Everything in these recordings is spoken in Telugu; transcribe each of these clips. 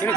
నేను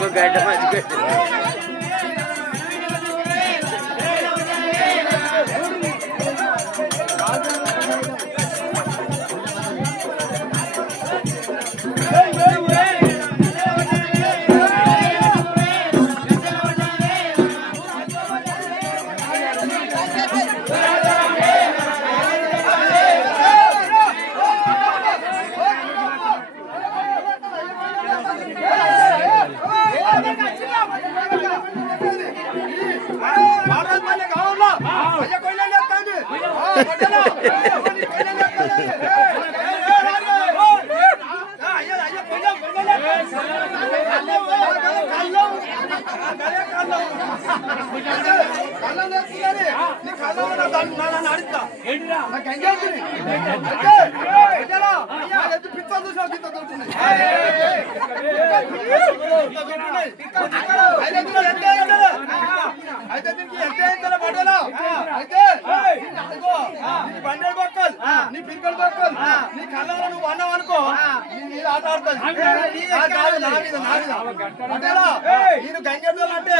గంగేదో అంటే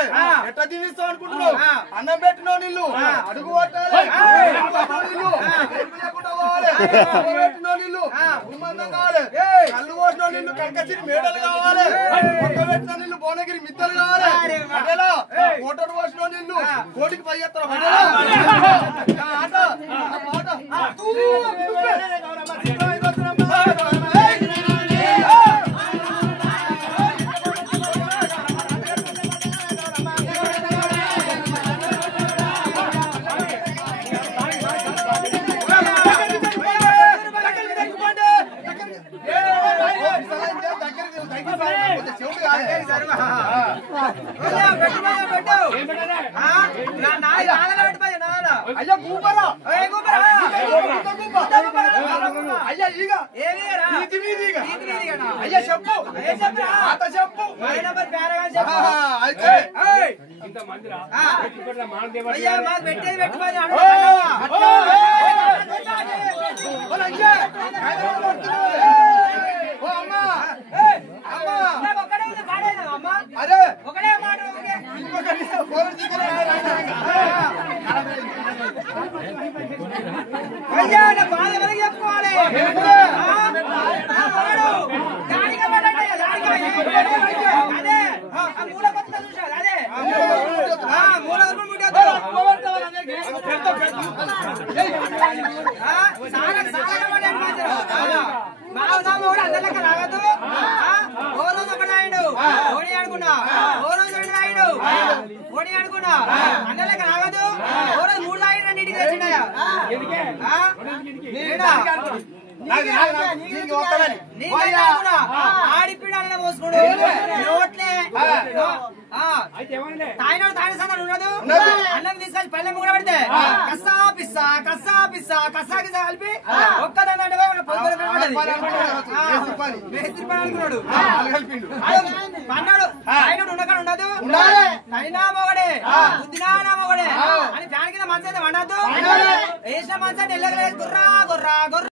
ఎట్లా దీవిస్తావు అనుకుంటున్నావు? అన్నం పెట్టిన నీళ్ళు అడుగు పట్టాలి, పెట్టిన నీళ్ళు ఉమ్మందం కావాలి, కళ్ళు పోసిన నీళ్ళు కనకసిరి మేడలు కావాలి, మొక్క పెట్టిన నీళ్ళు భువనగిరి మిద్దలు కావాలి, అదేలా మోటార్ పోసిన నీళ్ళు కోటికి పై ఎత్తారు అయ్యా కూపరా అయ్యా ఈగ అయ్యా చెప్పు చెప్పు అయితే అరే బాధ కలిగి చెప్పుకోవాలి. అదే మూల కొత్త చూసారు, అదే మూల అందరిక రాగదు. ఓ రోజు ఒకటి రాయుడు ఓడి అనుకున్నా, ఓ రోజు రెండు రాయుడు ఓడి అనుకున్నా, అందరిక రాగదు. ఓ రోజు మూడు రాయుడు నీటికి వచ్చినాయా ఆడిపిడాలనే పోసుకోడు నోట్లే తాయినాడు తాయిన సందడు ఉండదు. అన్నం తీసుకొచ్చి పళ్ళెం కూడా పెడితే కస్సా పిస్సా కస్సా పిస్సా కస్సా కిస్సా కలిపి ఒక్కదంటే మేస్త్రి పని అనుకున్నాడు. పన్నాడు తాయినాడు ఉండకాడు ఉండదు. తైనా మొగడే బుద్ధినా మొగడే అని ఫ్యాన్ కింద మంచి అయితే వండద్దు. వేసిన మంచి అంటే ఎల్లగలేదు గుర్రా గుర్రా గుర్రా.